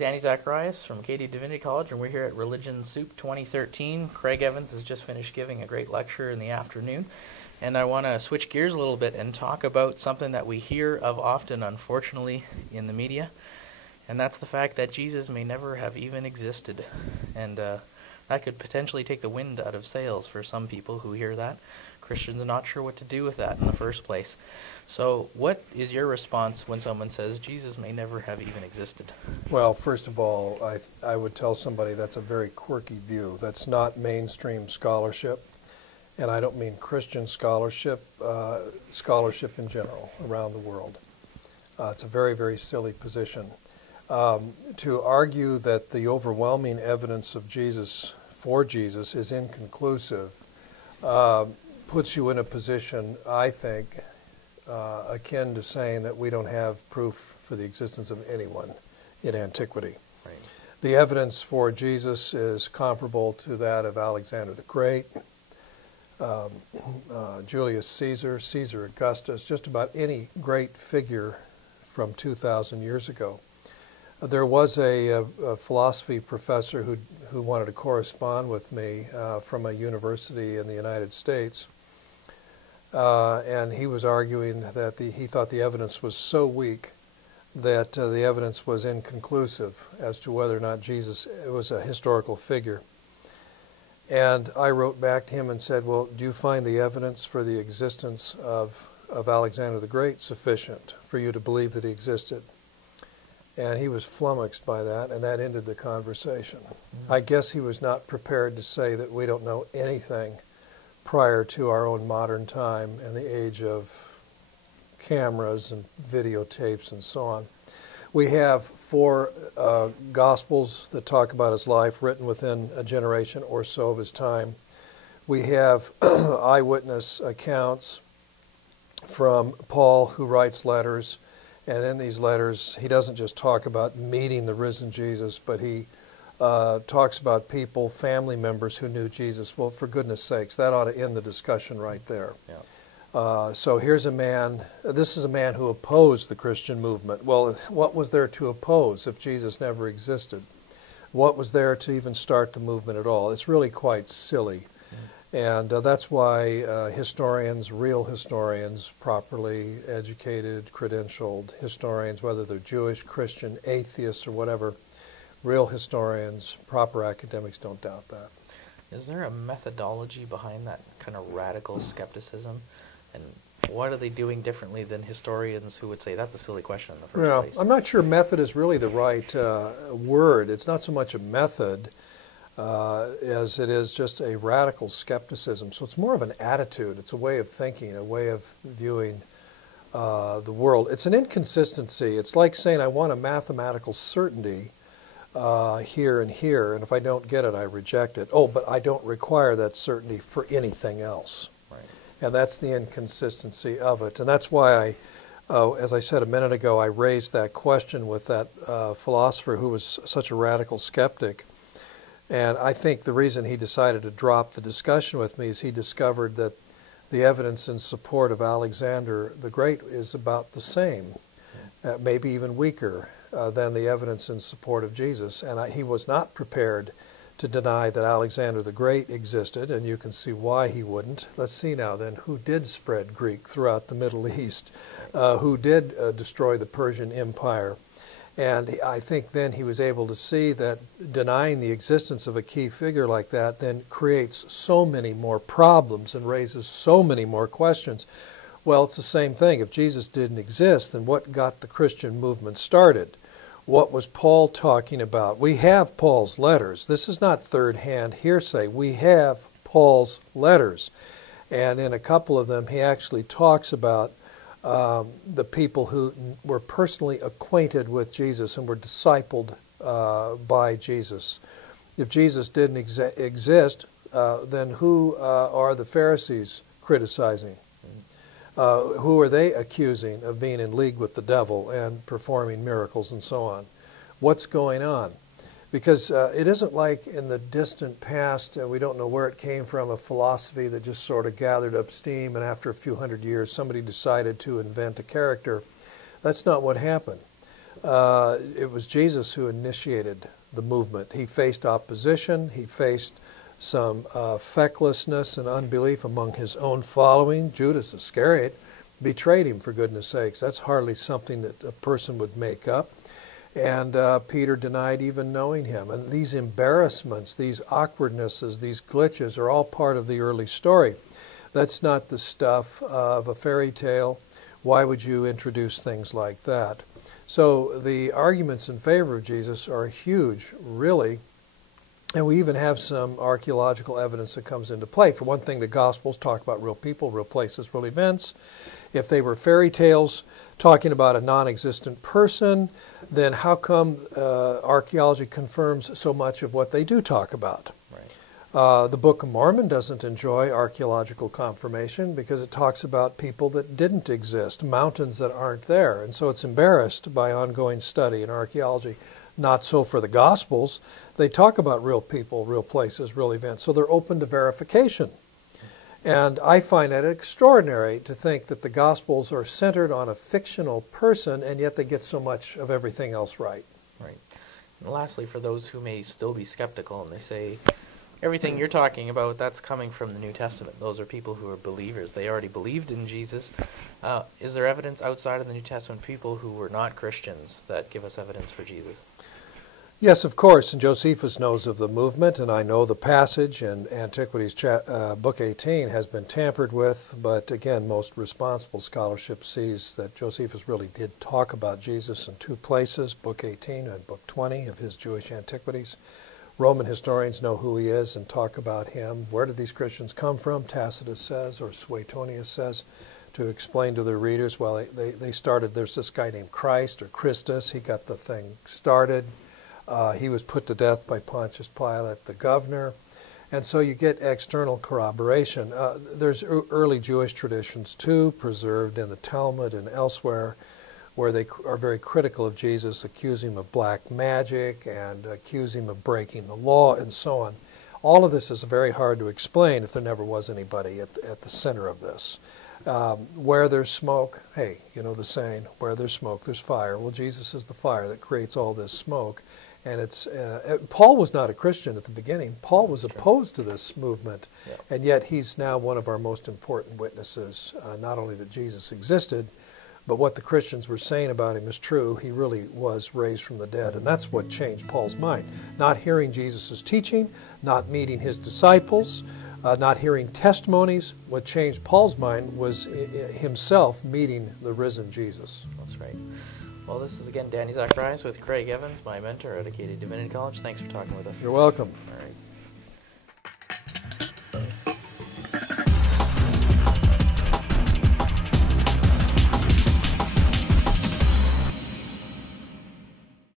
Danny Zacharias from Acadia Divinity College, and we're here at Religion Soup 2013. Craig Evans has just finished giving a great lecture in the afternoon, and I want to switch gears a little bit and talk about something that we hear of often, unfortunately, in the media, and that's the fact that Jesus may never have even existed, and that could potentially take the wind out of sails for some people who hear that. Christians are not sure what to do with that in the first place. So what is your response when someone says Jesus may never have even existed? Well, first of all, I would tell somebody that's a very quirky view. That's not mainstream scholarship, and I don't mean Christian scholarship, scholarship in general around the world. It's a very, very silly position. To argue that the overwhelming evidence of Jesus, for Jesus, is inconclusive puts you in a position, I think, akin to saying that we don't have proof for the existence of anyone in antiquity. Right. The evidence for Jesus is comparable to that of Alexander the Great, Julius Caesar, Caesar Augustus, just about any great figure from 2,000 years ago. There was a philosophy professor who wanted to correspond with me from a university in the United States, and he was arguing that he thought the evidence was so weak that the evidence was inconclusive as to whether or not Jesus was a historical figure. And I wrote back to him and said, well, do you find the evidence for the existence of Alexander the Great sufficient for you to believe that he existed? And he was flummoxed by that, and that ended the conversation. Mm-hmm. I guess he was not prepared to say that we don't know anything prior to our own modern time and the age of cameras and videotapes and so on. We have 4 Gospels that talk about his life written within a generation or so of his time. We have eyewitness accounts from Paul, who writes letters. And in these letters, he doesn't just talk about meeting the risen Jesus, but he talks about people, family members who knew Jesus. Well, for goodness sakes, that ought to end the discussion right there. Yeah. So here's a man, this is a man who opposed the Christian movement. Well, what was there to oppose if Jesus never existed? What was there to even start the movement at all? It's really quite silly. And that's why historians, real historians, properly educated, credentialed historians, whether they're Jewish, Christian, atheists, or whatever, real historians, proper academics don't doubt that. Is there a methodology behind that kind of radical skepticism? And what are they doing differently than historians who would say that's a silly question in the first place? I'm not sure method is really the right word. It's not so much a method as it is just a radical skepticism. So it's more of an attitude. It's a way of thinking, a way of viewing the world. It's an inconsistency. It's like saying I want a mathematical certainty here and here, and if I don't get it, I reject it. Oh, but I don't require that certainty for anything else. Right. And that's the inconsistency of it. And that's why as I said a minute ago, I raised that question with that philosopher who was such a radical skeptic. And I think the reason he decided to drop the discussion with me is he discovered that the evidence in support of Alexander the Great is about the same, maybe even weaker than the evidence in support of Jesus. And he was not prepared to deny that Alexander the Great existed, and you can see why he wouldn't. Let's see now then, who did spread Greek throughout the Middle East? Who did destroy the Persian Empire? And I think then he was able to see that denying the existence of a key figure like that then creates so many more problems and raises so many more questions. Well, it's the same thing. If Jesus didn't exist, then what got the Christian movement started? What was Paul talking about? We have Paul's letters. This is not third-hand hearsay. We have Paul's letters. And in a couple of them, he actually talks about the people who were personally acquainted with Jesus and were discipled by Jesus. If Jesus didn't exist, then who are the Pharisees criticizing? Who are they accusing of being in league with the devil and performing miracles and so on? What's going on? Because it isn't like in the distant past, we don't know where it came from, a philosophy that just sort of gathered up steam, and after a few hundred years somebody decided to invent a character. That's not what happened. it was Jesus who initiated the movement. He faced opposition. He faced some fecklessness and unbelief among his own following. Judas Iscariot betrayed him, for goodness sakes. That's hardly something that a person would make up. And Peter denied even knowing him. And these embarrassments, these awkwardnesses, these glitches are all part of the early story. That's not the stuff of a fairy tale. Why would you introduce things like that? So the arguments in favor of Jesus are huge, really. And we even have some archaeological evidence that comes into play. For one thing, the Gospels talk about real people, real places, real events. If they were fairy tales talking about a non-existent person, then how come archaeology confirms so much of what they do talk about? The Book of Mormon doesn't enjoy archaeological confirmation because it talks about people that didn't exist, mountains that aren't there. And so it's embarrassed by ongoing study in archaeology. Not so for the Gospels. They talk about real people, real places, real events. So they're open to verification. And I find it extraordinary to think that the Gospels are centered on a fictional person, and yet they get so much of everything else right. Right. And lastly, for those who may still be skeptical and they say, everything you're talking about, that's coming from the New Testament. Those are people who are believers. They already believed in Jesus. Is there evidence outside of the New Testament, people who were not Christians, that give us evidence for Jesus? Yes, of course, and Josephus knows of the movement, and I know the passage in Antiquities Book 18 has been tampered with, but again, most responsible scholarship sees that Josephus really did talk about Jesus in two places, Book 18 and Book 20 of his Jewish Antiquities. Roman historians know who he is and talk about him. Where did these Christians come from, Tacitus says, or Suetonius says, to explain to their readers. Well, they started, there's this guy named Christ or Christus. He got the thing started. He was put to death by Pontius Pilate, the governor. And so you get external corroboration. There's early Jewish traditions, too, preserved in the Talmud and elsewhere, where they are very critical of Jesus, accuse him of black magic and accuse him of breaking the law and so on. All of this is very hard to explain if there never was anybody at the center of this. Where there's smoke, hey, you know the saying, where there's smoke, there's fire. Well, Jesus is the fire that creates all this smoke. And it's Paul was not a Christian at the beginning. Paul was opposed to this movement, and yet he's now one of our most important witnesses, not only that Jesus existed, but what the Christians were saying about him is true. He really was raised from the dead, and that's what changed Paul's mind. Not hearing Jesus' teaching, not meeting his disciples, not hearing testimonies. What changed Paul's mind was himself meeting the risen Jesus. That's right. Well, this is again Danny Zacharias with Craig Evans, my mentor at Acadia Divinity College. Thanks for talking with us. You're welcome. All right.